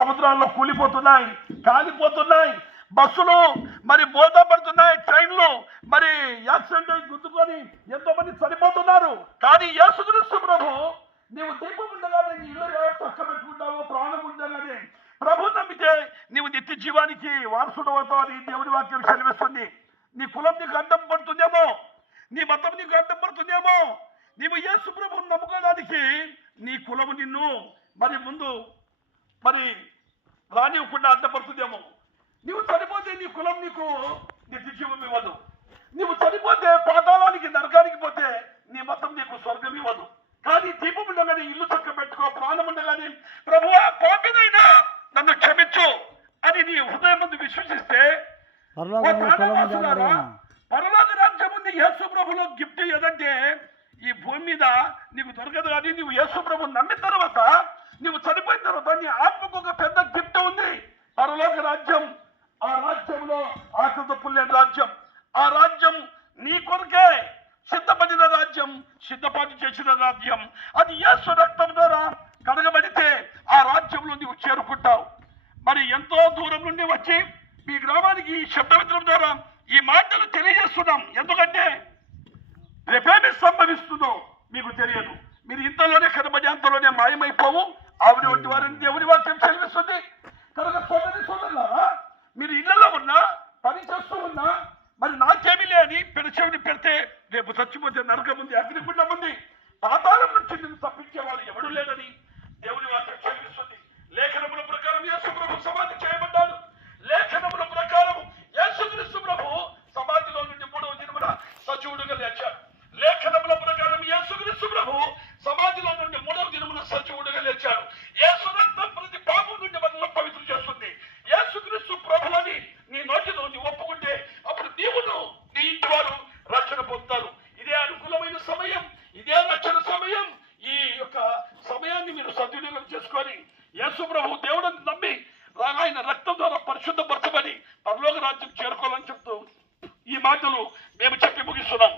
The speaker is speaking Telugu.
సముద్రాల్లో కూలిపోతున్నాయి కాలిపోతున్నాయి. బస్సులు మరి బోధపడుతున్నాయి ట్రైన్లు. మరి యాక్సిడెంట్ అయి గుద్దుకొని ఎంతో మంది చనిపోతున్నారు. కానీ యేసుక్రీస్తు ప్రభు నీవు దీపం ఉండగానే నీ ఇల్లు ఎలా చక్క పెట్టుకుంటావో ప్రాణం ఉండగానే ప్రభు నమ్మితే నీవు నిత్య జీవానికి వారసుడు అవుతావు అని దేవుని వాక్యం చదివిస్తుంది నీ కులం నీకు అడ్డం పడుతుందేమో? నీ మతం నీకు అడ్డం పడుతుందేమో? నీవు యేసు ప్రభువుని నమ్ముకోవడానికి నీ కులము నిన్ను మరి ముందు మరి రానివ్వకుండా అడ్డపడుతుందేమో నీవు చనిపోతే నీ కులం నీకు నిత్య జీవం ఇవ్వదు. నీవు చనిపోతే పాతాళానికి నరకానికి పోతే నీ మతం నీకు స్వర్గం ఇవ్వదు. కానీ దీపం ఉండగానే ఇల్లు చక్క పెట్టుకో ప్రాణం ఉండగానే ప్రభువా పాపినైనా నన్ను క్షమించు అని నీ హృదయం ముందు విశ్వసిస్తే పరలోక రాజ్యం ఉంది యేసు ప్రభులో గిఫ్ట్ ఏదంటే ఈ భూమి మీద నీకు దొరకదు కానీ నువ్వు యేసు ప్రభు నమ్మిన తర్వాత నువ్వు చనిపోయిన తర్వాత నీ ఆత్మకు ఒక పెద్ద గిఫ్ట్ ఉంది పరలోక రాజ్యం ఆ రాజ్యంలో ఆకలి తప్పులేని రాజ్యం. ఆ రాజ్యం నీ కొరకే సిద్ధపడిన రాజ్యం సిద్ధపాటు చేసిన రాజ్యం. అది యేసు రక్తం ద్వారా కడగబడితే ఆ రాజ్యంలో నువ్వు చేరుకుంటావు. మరి ఎంతో దూరం నుండి వచ్చి మీ గ్రామానికి ఈ శబ్దమిత్రం ద్వారా ఈ మాటలు తెలియజేస్తున్నాం. ఎందుకంటే రేపేమి సంభవిస్తుందో మీకు తెలియదు. మీరు ఇంతలోనే కనబడి అంతలోనే మాయమైపోవు. ఆవిడ వంటి వారిని దేవుని వాక్యం లేని పెడితే రేపు చచ్చిపోతే నరకం ఉంది అగ్నిగుండం ఉంది. పాతాళం నుంచి నిన్ను తప్పించేవాడు ఎవడు లేదని దేవుని వాక్యం సద్వినియోగం చేసుకొని యేసు ప్రభు దేవుడిని నమ్మి ఆయన రక్తం ద్వారా పరిశుద్ధపరచబడి పరలోక రాజ్యం చేరుకోవాలని చెప్తూ ఈ మాటలు మేము చెప్పి ముగిస్తున్నాం.